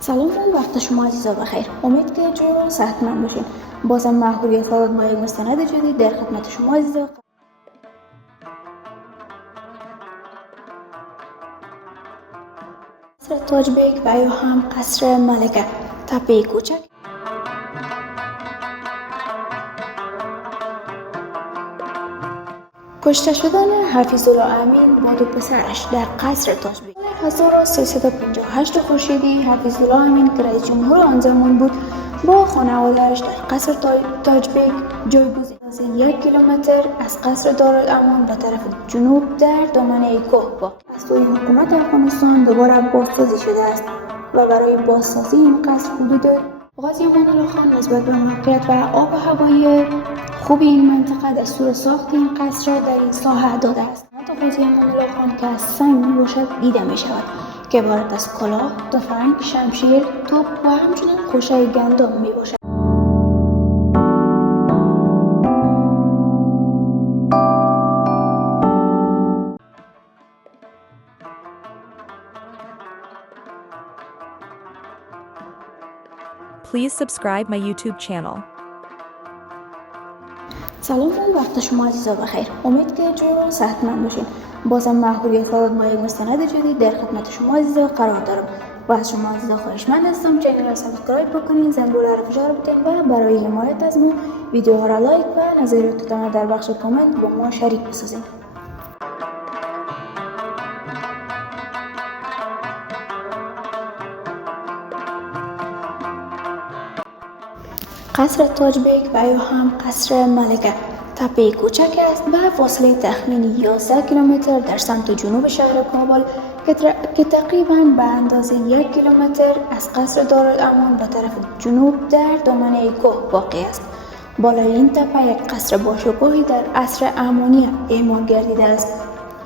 سلام و وقت شما عزیزا بخیر. امید که جور و صحتمند باشین. بازم من هوریا فراد با یک مستند جدید در خدمت شما عزیزا. قصر تاج بیگ و یا هم قصر ملکه، تپه کوچک کشته شدن حفیظالله امین با دو پسرش در قصر تاج بیگ. 1358 خورشیدی حفیظالله امین که رئیس جمهور آن زمان بود با خانواده‌اش در قصر تاج بیگ جایگزین از 1 کیلومتر از قصر دارالامان به طرف جنوب در دامنه کوه واقع از سوی حکومت افغانستان دوباره بازسازی شده است و برای بازسازی این قصر حدود غازی امان‌الله خان نسبت به موقعیت و آب و هوایی خوب این منطقه دستور ساخت این قصر را در این ساحه داده است. حتی غازی امان‌الله خان که از سنگ میباشد دیده میشود که عبارت از کلاه، تفنگ، شمشیر، توپ و همچنین خوشه گندم میباشد. Please subscribe my YouTube channel. سلام و وقت شما عزیزا بخیر. امید که جور و صحتمند باشین. بازم من هوریا فراد با یک مستند جدید در خدمت شما عزیزا قرار دارم و از شما عزیزا خواهشمند هستم چینل را سابسکرایب بکنین، زنگوله را فشار بدین و برای حمایت از ما ویدیوها را لایک و نظریاتتان در بخش کامنت با ما شریک بسازین. قصر تاج بیگ و یا هم قصر ملکه تپه کوچک است به فاصله تخمینی 11 کیلومتر در سمت جنوب شهر کابل که تقریباً به اندازه 1 کیلومتر از قصر دارالامان به طرف جنوب در دامنه کوه واقع است. بالای این تپه یک قصر باشکوهی در عصر امانی اعمار گردیده است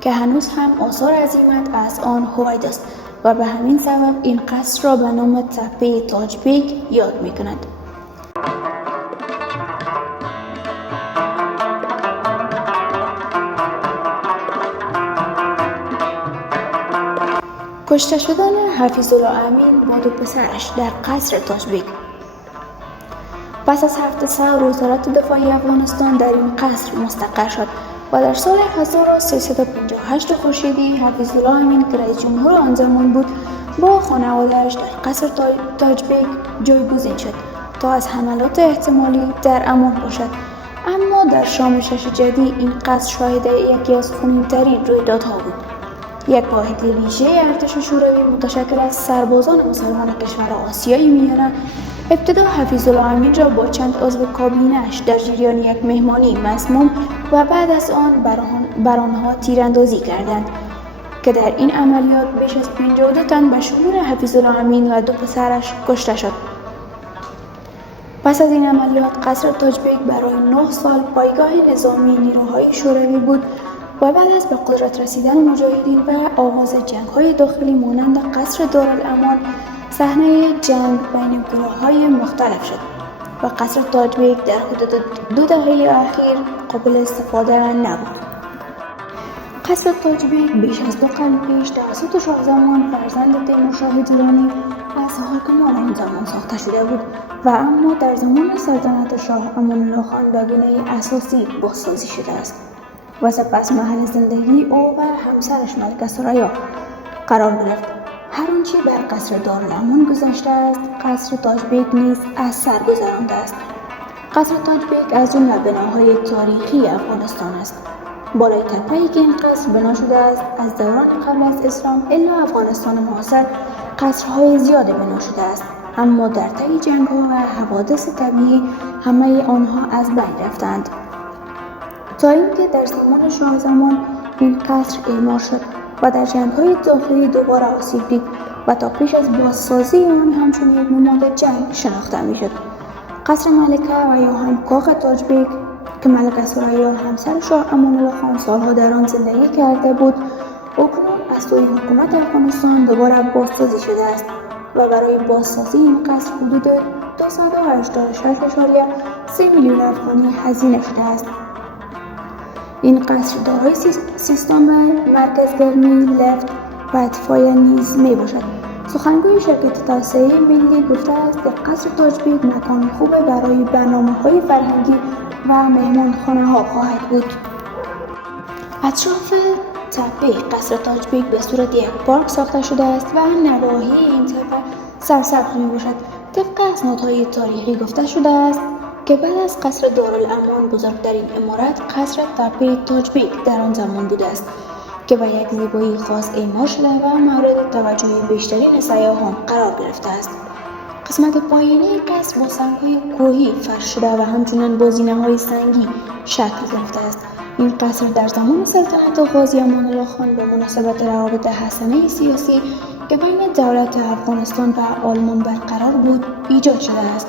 که هنوز هم آثار عظیمت از آن هویدا است و به همین سبب این قصر را به نام تپه تاج بیگ یاد می‌کنند. کشته شدن حفیظالله امین با دو پسرش در قصر تاج بیگ. پس از 7 سال وزارت دفاع افغانستان در این قصر مستقر شد و در سال 1358 خورشیدی حفیظالله امین که رئیس جمهور آن زمان بود با خانواده‌اش در قصر تاج بیگ جایگزین شد تا از حملات احتمالی در امان باشد. اما در شام 6 جدی این قصر شاهد یکی از خونین‌ترین رویدادها بود. یک واحد ویژه ارتش شوروی متشکل از سربازان مسلمان کشور آسیایی میانه ابتدا حفیظالله امین را با چند عضو کابینه‌اش در جریان یک مهمانی مسموم و بعد از آن بر آنها تیراندازی کردند که در این عملیات بیش از 52 تن به شمول حفیظالله امین و دو پسرش کشته شد. پس از این عملیات قصر تاج بیگ برای 9 سال پایگاه نظامی نیروهای شوروی بود و بعد از به قدرت رسیدن مجاهدین و آغاز جنگ‌های داخلی مانند قصر دارالامان صحنه جنگ بین گروه‌های مختلف شد و قصر تاج بیگ در حدود 2 دهه اخیر قابل استفاده نبود. قصر تاج بیگ بیش از 2 قرن پیش توسط شاه زمان فرزند تیمورشاه درانی از حاکمان آن زمان ساخته شده بود و اما در زمان سلطنت شاه امان‌الله خان به گونه اساسی بازسازی شده است و سپس محل زندگی او و همسرش ملکه ثریا قرار گرفت. هر آنچه بر قصر دارالامان گذشته است قصر تاج بیگ نیز از سر گذرانده است. قصر تاج بیگ از جمله بناهای تاریخی افغانستان است. بالای تپه‌ای که این قصر بنا شده است از دوران قبل از اسلام الی افغانستان معاصر قصرهای زیاد بنا شده است، اما در طی جنگ‌ها و حوادث طبیعی همه آنها از بین رفتند تا اینکه در زمان شاه زمان این قصر اعمار شد و در جنگ‌های داخلی دوباره آسیب دید و تا پیش از بازسازی آن همچون یک نماد جنگ شناخته می‌شد. قصر ملکه و یا هم کاخ تاج بیگ که ملکه ثریا همسر شاه امان‌الله خان سالها در آن زندگی کرده بود اکنون از سوی حکومت افغانستان دوباره بازسازی شده است و برای بازسازی این قصر حدود 286.3 میلیون افغانی هزینه شده است. این قصر دارای سیستم مرکزگرمی، لفت و اطفای نیز می باشد. سخنگوی شرکت توسعه ملی گفته است که قصر تاج‌بیگ مکان خوب برای برنامه‌های فرهنگی و مهمانخانه‌ها خواهد بود. اطراف تپه قصر تاج‌بیگ به صورت یک پارک ساخته شده است و نواحی این تپه سرسبز می‌باشد. طبق اسنادهای تاریخی گفته شده است که بعد از قصر دارالامان بزرگترین عمارت قصر تپه تاج‌بیگ در آن زمان بوده است که به یک زیبایی خاص اعمار شده و مورد توجه بیشترین سیاحان قرار گرفته است. قسمت پایینی قصر با سنگ‌های کوهی فرش شده و همچنین با زینه‌های سنگی شکل گرفته است. این قصر در زمان سلطنت غازی امان الله خان به مناسبت روابط حسنه سیاسی که بین دولت افغانستان و آلمان برقرار بود ایجاد شده است.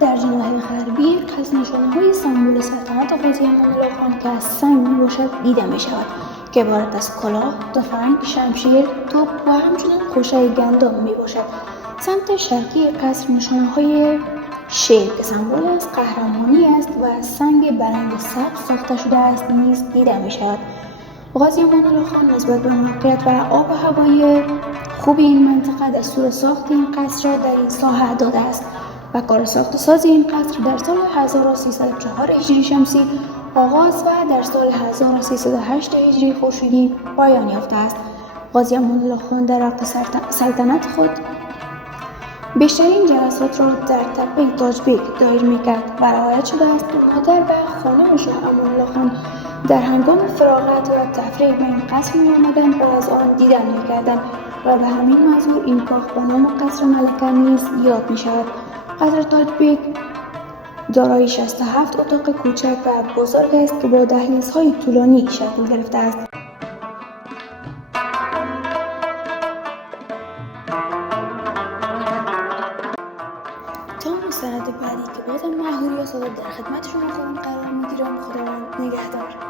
در جناح غربی قصر نشانه‌های سمبل سلطنت غازی امان الله خان که از سنگ میباشد دیده میشود که عبارت از کلاه، تفنگ، شمشیر، توپ و همچنین خوشه گندم میباشد. سمت شرقی قصر نشانه‌های شیر که سمبل از قهرمانی است و از سنگ برنگ سبز ساخته شده است نیز دیده میشود. غازی امان الله خان نسبت به موقعیت و آب و هوایی خوب این منطقه دستور ساخت این قصر را در این ساحه داده است و کار ساخت و ساز این قصر در سال 1304 هجری شمسی آغاز و در سال 1308 هجری خورشیدی پایان یافته است. غازی امان الله خان در وقت سلطنت خود بیشترین جلسات را در تپه تاج‌بیگ دایر می‌کرد و روایت شده است که مادر و خانم شاه امان الله خان در هنگام فراغت و تفریح به این قصر می‌آمدند و از آن دیدن می‌کردند و به همین منظور این کاخ با نام قصر ملکه نیز یاد می‌شود. قصر تاج‌بیگ دارای 67 اتاق کوچک و بزرگ است که با دهلیزهای طولانی شکل گرفته است. تا مستند بعدی که بازم محهوری و سادات در خدمت شما قرار میگیرم. خداوند نگهدار.